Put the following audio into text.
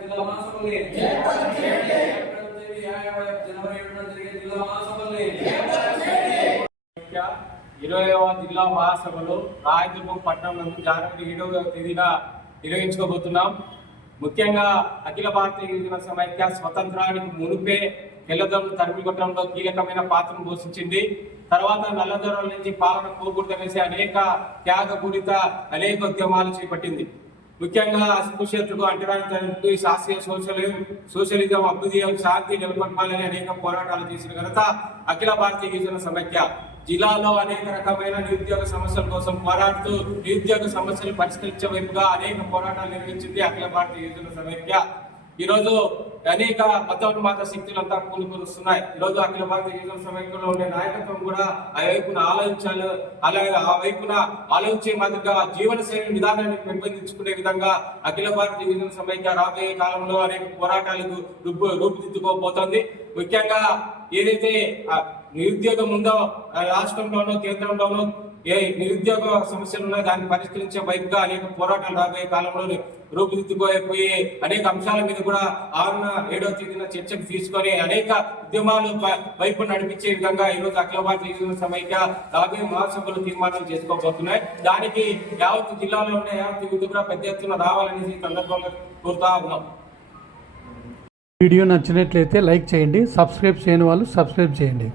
జిల్లా మహాసభల్ని జనవరి జిల్లా ఇరవైవ జిల్లా మహాసభలు రాయదుర్గం పట్టణం నందు జనవరి ఏడవ తేదీన నిర్వహించుకోబోతున్నాం. ముఖ్యంగా అఖిల భారతీయ యువజన సమైక్య స్వతంత్రానికి మునిపే తెల్లదొరలు తరిమి కొట్టడంలో కీలకమైన పాత్రను పోషించింది. తర్వాత నల్లదొరల నుంచి పాలన పోగొట్టవేసి అనేక త్యాగపూరిత అనేక ఉద్యమాలు చేపట్టింది. ముఖ్యంగా అస్పృశ్యతకు అంటరానికి శాస్త్రీయ సోషలిజం సోషలిజం అభ్యుదయం శాంతి నెలకొల్పాలని అనేక పోరాటాలు చేసిన ఘనత అఖిల భారతీయ గిరిజన సమైక్య. జిల్లాలో అనేక రకమైన నిరుద్యోగ సమస్యల కోసం పోరాడుతూ నిరుద్యోగ సమస్యలు పరిష్కరించే వైపుగా అనేక పోరాటాలు నిర్వహించింది అఖిల భారతీయ గిరిజన సమైక్య. ఈరోజు అనేక మతోన్మాద శక్తులంతా కూలుకొరుస్తున్నాయి ఈ రోజు అఖిల భారతీయ సమయంలో ఉండే నాయకత్వం కూడా ఆ వైపున ఆలోచించాలి అలాగే ఆ వైపున ఆలోచించే మాదిరిగా జీవన శైలి విధానాన్ని పెంపొందించుకునే విధంగా అఖిల భారతీయ యువజన సమైక్య రాబోయే కాలంలో అనేక పోరాటాలకు రూపు రూపుదిద్దుకోబోతోంది. ముఖ్యంగా ఏదైతే నిరుద్యోగం ఉందో ఆ రాష్ట్రంలోనూ కేంద్రంలోనూ ఏ నిరుద్యోగ సమస్యలు ఉన్నాయో దాన్ని పరిష్కరించే వైపుగా అనేక పోరాటాలు రాబోయే కాలంలో రూపుదిద్దుకోపోయి అనేక అంశాల మీద కూడా ఆరున ఏడవ తేదీన చర్చకు తీసుకొని అనేక ఉద్యమాలు వైపు నడిపించే విధంగా ఈరోజు రోజు అఖిల భారతీయ యువజన సమైక్య రాబోయే మహాసభలు తీర్మానం చేసుకోబోతున్నాయి. దానికి యావత్ జిల్లాలో ఉన్న యావత్ యువత కూడా పెద్ద ఎత్తున రావాలని సందర్భంగా కోరుతా ఉన్నాం. వీడియో నచ్చినట్లయితే లైక్ చేయండి సబ్స్క్రైబ్ చేయని వాళ్ళు సబ్స్క్రైబ్ చేయండి.